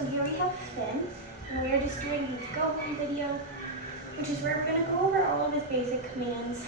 So here we have Finn, and we're just doing his Go Home video, which is where we're going to go over all of his basic commands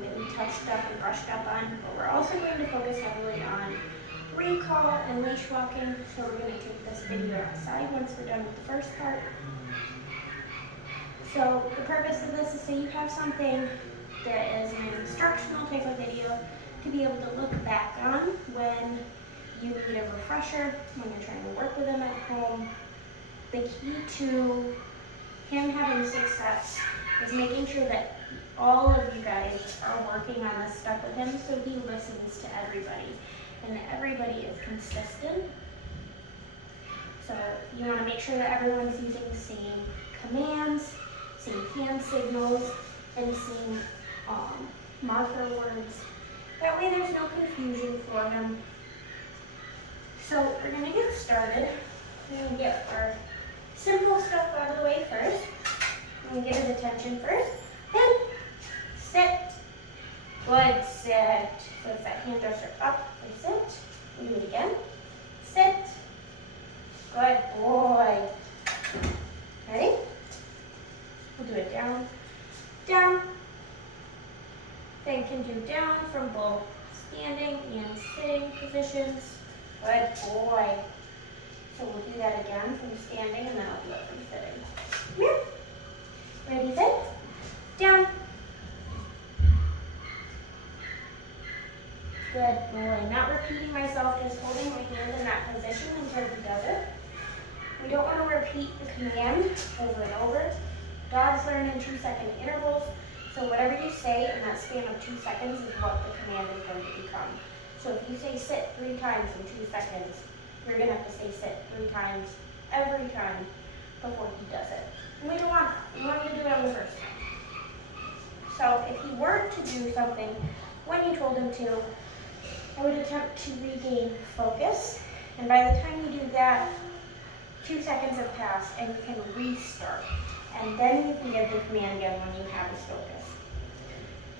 that we touched up and brushed up on, but we're also going to focus heavily on recall and leash walking. So we're going to take this video outside once we're done with the first part. So the purpose of this is so you have something that is an instructional type of video to be able to look back on when you need a refresher, when you're trying to work with him at home. The key to him having success is making sure that all of you guys are working on this stuff with him so he listens to everybody and everybody is consistent. So you want to make sure that everyone's using the same commands, same hand signals, and same marker words. That way there's no confusion for him. So we're going to get started. We're going to get our simple stuff out of the way first. We're going to get his attention first. Then sit. Good, sit. So it's that hand gesture up and sit. We'll do it again. Sit. Good boy. Ready? We'll do it down. Down. Then can do down from both standing and sitting positions. Good boy. So we'll do that again from standing, and then I'll do it from sitting. Come here. Ready, sit. Down. Good boy. Not repeating myself, just holding my hand in that position until he does it. We don't want to repeat the command over and over. Dogs learn in 2-second intervals, so whatever you say in that span of 2 seconds is what the command is going to become. So if you say sit 3 times in 2 seconds, you're going to have to say sit 3 times every time before he does it. And we don't want that. We want him to do it on the first time. So if he were to do something when you told him to, I would attempt to regain focus. And by the time you do that, 2 seconds have passed and you can restart. And then you can give the command again when you have his focus.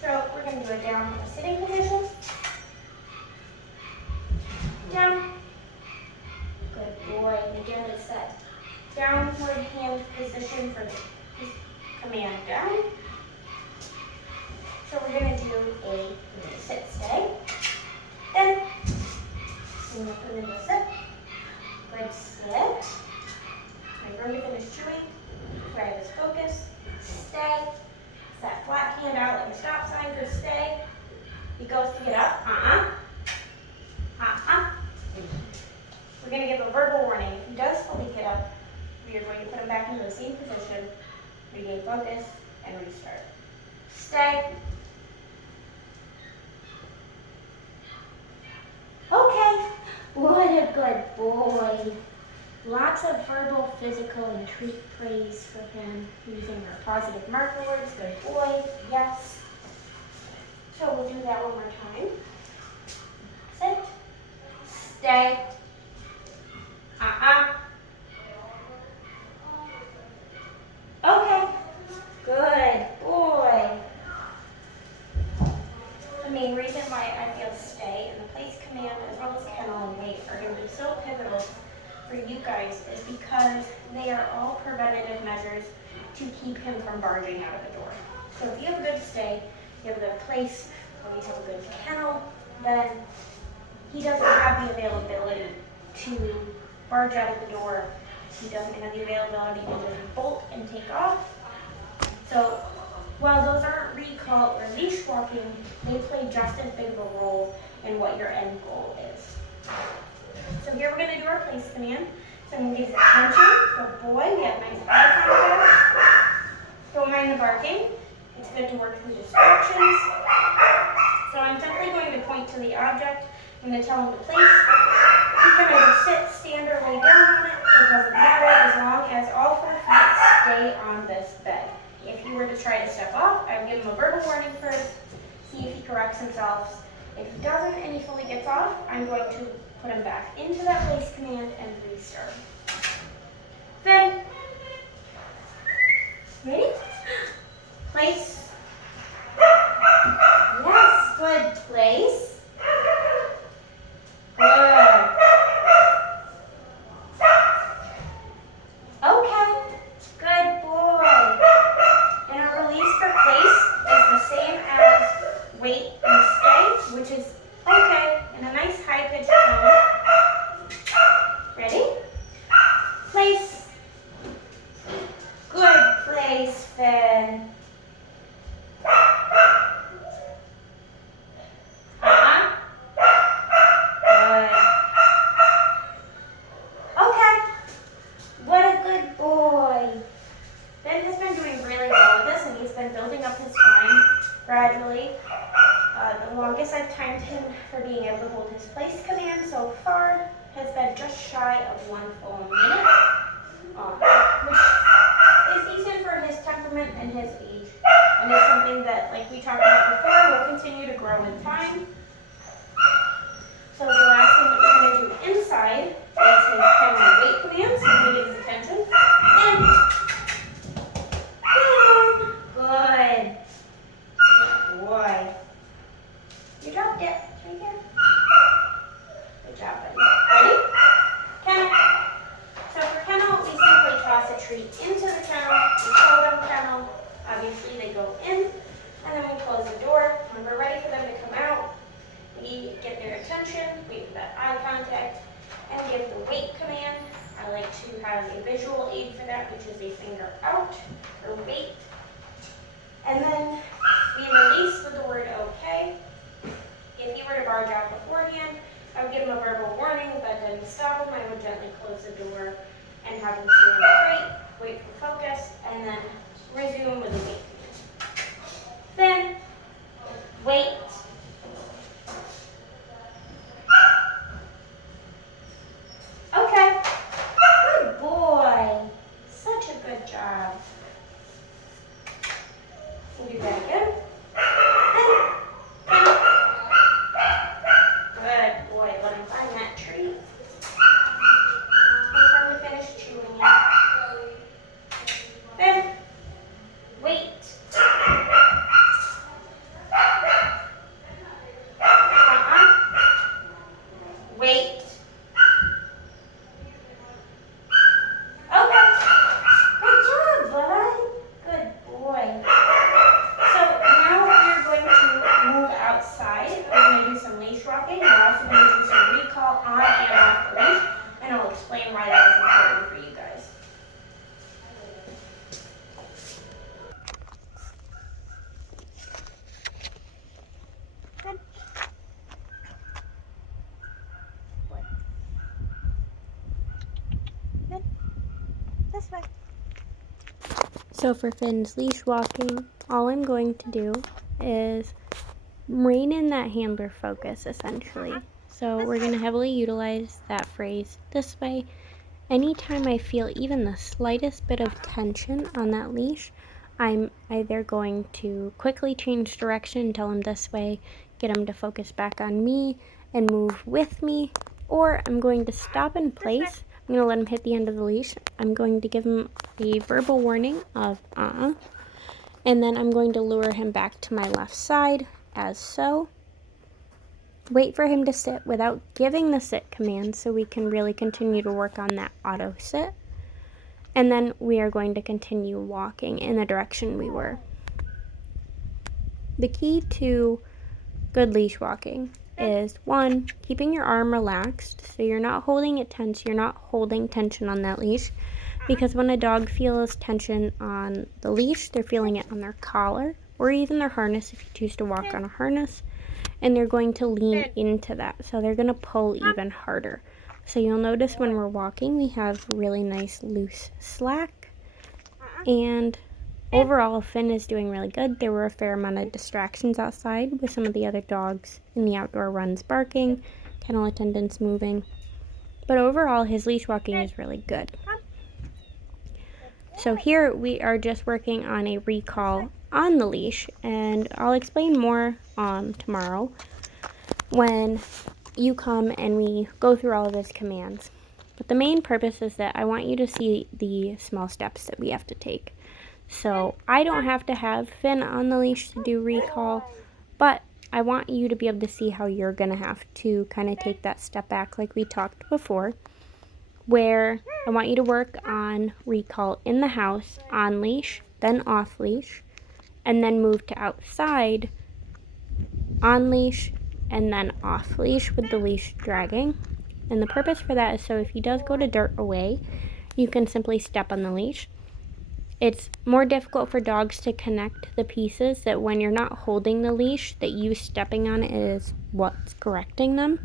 So we're going to do it down in a sitting position. Down. Good boy. And again, it's that downward hand position for the command down. So we're going to do a sit stay. Then, and we'll put into a sit. Good sit. Make room to finish chewing. Try this focus. Stay. It's that flat hand out like a stop sign for stay. He goes to get up. We're going to give a verbal warning. If he does fully get up, we are going to put him back into the same position, regain focus, and restart. Stay. Okay. What a good boy. Lots of verbal, physical, and treat praise for him using our positive marker words. Good boy. Yes. So we'll do that one more time. Sit. Stay. Okay. Good boy. The main reason why I feel stay and the place command as well as kennel and wait are going to be so pivotal for you guys is because they are all preventative measures to keep him from barging out of the door. So if you have a good stay, you have a good place, or you have a good kennel, then he doesn't have the availability to barge out of the door. He doesn't have the availability to just bolt and take off. So while those aren't recall or leash walking, they play just as big of a role in what your end goal is. So here we're going to do our place command. So I'm going to give attention. Good boy. We have nice eye contact. Don't mind the barking. It's good to work through distractions. So I'm simply going to point to the object. I'm going to tell him to place. He can either sit, stand, or lay down on it. It doesn't matter as long as all 4 feet stay on this bed. If he were to try to step off, I would give him a verbal warning first, see if he corrects himself. If he doesn't and he fully gets off, I'm going to put him back into that place command and restart. Then, ready? Place. Yes, good. Place. Good. and him for being able to hold his place command so far has been just shy of 1 full minute, which is decent for his temperament and his age, and is something that, like we talked about before, will continue to grow in time. So the last thing that we're going to do inside is his kennel weight commands. So I'm going to get his attention. And good. Good boy. You dropped it. Right there. Good job, buddy. Ready? Kennel. So for kennel, we simply toss a treat into the kennel. We show them kennel. Obviously, they go in, and then we close the door. When we're ready for them to come out, we get their attention, wait for that eye contact, and give the wait command. I like to have a visual aid for that, which is a finger out, or wait. And then we release with the word okay. If he were to barge out beforehand, I would give him a verbal warning. If that didn't stop him, I would gently close the door and have him see straight, wait for focus, and then resume with the wait command. Then, wait. Okay, good boy. Such a good job. We'll do that again. Good boy. Let him find that treat. And when we finish chewing it. Then, wait. Wait. This way. So for Finn's leash walking, all I'm going to do is rein in that handler focus, essentially. So we're going to heavily utilize that phrase this way. Anytime I feel even the slightest bit of tension on that leash, I'm either going to quickly change direction, tell him this way, get him to focus back on me and move with me, or I'm going to stop in place. I'm going to let him hit the end of the leash. I'm going to give him a verbal warning of and then I'm going to lure him back to my left side as so. Wait for him to sit without giving the sit command so we can really continue to work on that auto sit. And then we are going to continue walking in the direction we were. The key to good leash walking is 1, keeping your arm relaxed so you're not holding it tense, you're not holding tension on that leash, because when a dog feels tension on the leash, they're feeling it on their collar or even their harness if you choose to walk on a harness, and they're going to lean into that, so they're going to pull even harder. So you'll notice when we're walking we have really nice loose slack, and overall Finn is doing really good. There were a fair amount of distractions outside with some of the other dogs in the outdoor runs barking, kennel attendants moving, but overall his leash walking is really good. So here we are just working on a recall on the leash, and I'll explain more tomorrow when you come and we go through all of his commands. But the main purpose is that I want you to see the small steps that we have to take. So I don't have to have Finn on the leash to do recall, but I want you to be able to see how you're going to have to kind of take that step back like we talked before, where I want you to work on recall in the house, on leash, then off leash, and then move to outside, on leash, and then off leash with the leash dragging. And the purpose for that is so if he does go to dirt away, you can simply step on the leash. It's more difficult for dogs to connect the pieces that when you're not holding the leash, that you stepping on it is what's correcting them.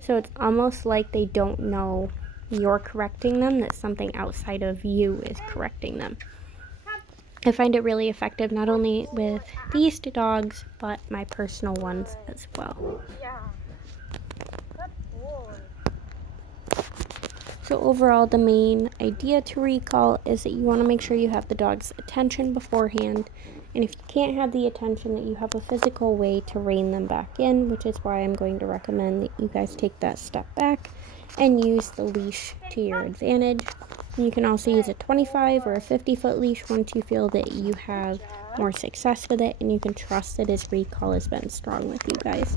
So it's almost like they don't know you're correcting them, that something outside of you is correcting them. I find it really effective, not only with these two dogs, but my personal ones as well. So overall, the main idea to recall is that you want to make sure you have the dog's attention beforehand. And if you can't have the attention, that you have a physical way to rein them back in, which is why I'm going to recommend that you guys take that step back and use the leash to your advantage. And you can also use a 25 or a 50-foot leash once you feel that you have more success with it and you can trust that his recall has been strong with you guys.